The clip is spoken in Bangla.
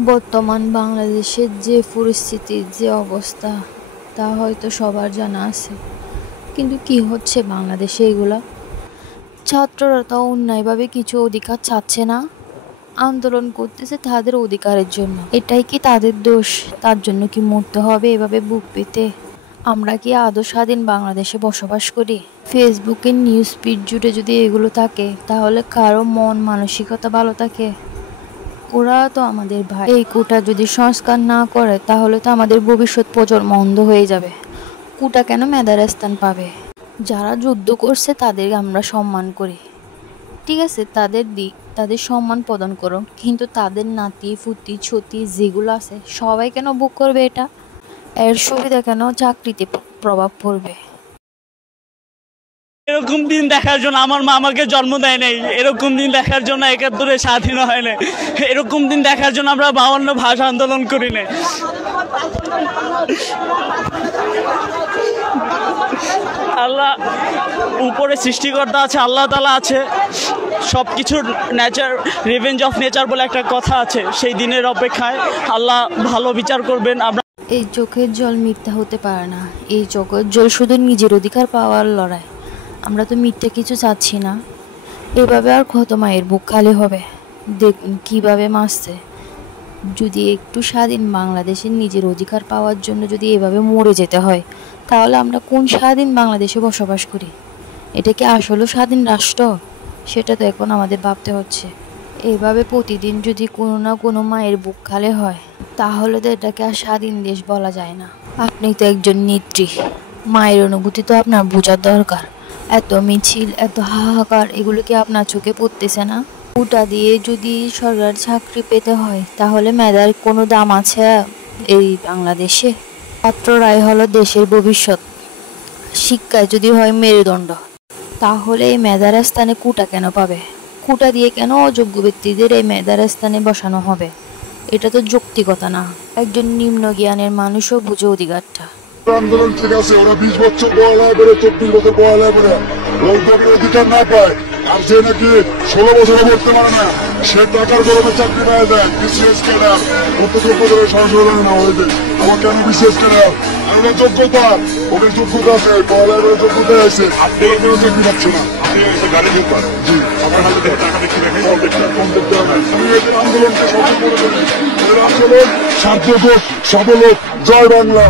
বর্তমান বাংলাদেশের যে পরিস্থিতির যে অবস্থা তা হয়তো সবার জানা আছে, কিন্তু কি হচ্ছে বাংলাদেশে এগুলা? ছাত্ররা তো অন্যায়ভাবে কিছু অধিকার চাচ্ছে না, আন্দোলন করতেছে তাদের অধিকারের জন্য। এটাই কি তাদের দোষ? তার জন্য কি মরতে হবে এভাবে বুক পেতে? আমরা কি আদৌ স্বাধীন বাংলাদেশে বসবাস করি? ফেসবুকের নিউজ ফিড জুড়ে যদি এগুলো থাকে, তাহলে কারো মন মানসিকতা ভালো থাকে? ওরা তো আমাদের ভাই। এই কোটা যদি সংস্কার না করে, তাহলে তো আমাদের ভবিষ্যৎ প্রজন্ম অন্ধ হয়ে যাবে। কোটা কেন মেধার স্থান পাবে? যারা যুদ্ধ করছে তাদের আমরা সম্মান করি, ঠিক আছে, তাদের সম্মান প্রদান করো, কিন্তু তাদের নাতি ফুতি ছতি যেগুলো আছে সবাই কেন বুক করবে এটা? এর সুবিধা কেন চাকরিতে প্রভাব পড়বে? এরকম দিন দেখার জন্য আমার মা আমাকে জন্ম দেয় নাই, এরকম দিন দেখার জন্য ৭১ স্বাধীন হয় না, এরকম দিন দেখার জন্য আমরা ৫২ ভাষা আন্দোলন করি না। আল্লাহ উপরে সৃষ্টিকর্তা আছে, আল্লাহ তাআলা আছে, সব কিছুর নেচার, রিভেঞ্জ অফ নেচার বলে একটা কথা আছে। সেই দিনের অপেক্ষায় আল্লাহ ভালো বিচার করবেন। আমরা এই চোখের জল মিথ্যা হতে পারে না, এই চোখের জল শুধু নিজের অধিকার পাওয়ার লড়াই। আমরা তো মিথ্যা কিছু চাচ্ছি না। এভাবে আর কত মায়ের বুক খালি হবে? দেখুন কিভাবে মাসছে। যদি একটু স্বাধীন বাংলাদেশের নিজের অধিকার পাওয়ার জন্য যদি এভাবে মরে যেতে হয়, তাহলে আমরা কোন স্বাধীন বাংলাদেশে বসবাস করি? এটা কি আসলে স্বাধীন রাষ্ট্র? সেটা তো এখন আমাদের ভাবতে হচ্ছে। এভাবে প্রতিদিন যদি কোনো না কোনো মায়ের বুক খালি হয়, তাহলে তো এটাকে আর স্বাধীন দেশ বলা যায় না। আপনি তো একজন নেত্রী, মায়ের অনুভূতি তো আপনার বোঝার দরকার। এত মিছিল, এত হাহাকার, এগুলো কি আপনার চোখে পড়তেছে না? কোটা দিয়ে যদি সরকারি চাকরি পেতে হয়, তাহলে মেধার কোনো দাম আছে এই বাংলাদেশে? ছাত্ররাই হলো দেশের ভবিষ্যৎ। শিক্ষায় যদি হয় মেরুদণ্ড, তাহলে এই মেধার স্থানে কোটা কেন পাবে? কোটা দিয়ে কেন অযোগ্য ব্যক্তিদের এই মেধার স্থানে বসানো হবে? এটা তো যৌক্তিকতা না। একজন নিম্ন জ্ঞানের মানুষও বুঝে অধিকারটা। আন্দোলন ঠিক আছে, ওরা ২০ বছর পড়ালেখা করে, ২৪ বছর পড়ালেখা করে লোকজনের অধিকার না পায়, আর যে নাকি ১৬ বছরে পড়তে পারে না, সে টাকার গরমে চাকরি পাওয়া যায়। বিসিএস ক্যাডার কত যোগ্য করে সংশোধন না হয়েছে, আমার কেন বিসিএস ক্যাডার? আর ওরা যোগ্যতা, ওদের যোগ্যতা আছে, পড়ালেখা করে যোগ্যতা আছে, আপনার কোনো চাকরি পাচ্ছে না। গাড়ি বেকার, জি, আমার হাতে টাকা দেখতে দেখেন, কম দেখতে হবে। আমি এদের আন্দোলনকে সফল করে দেবো। এদের আন্দোলন সার্থক হোক, সফল হোক। জয় বাংলা।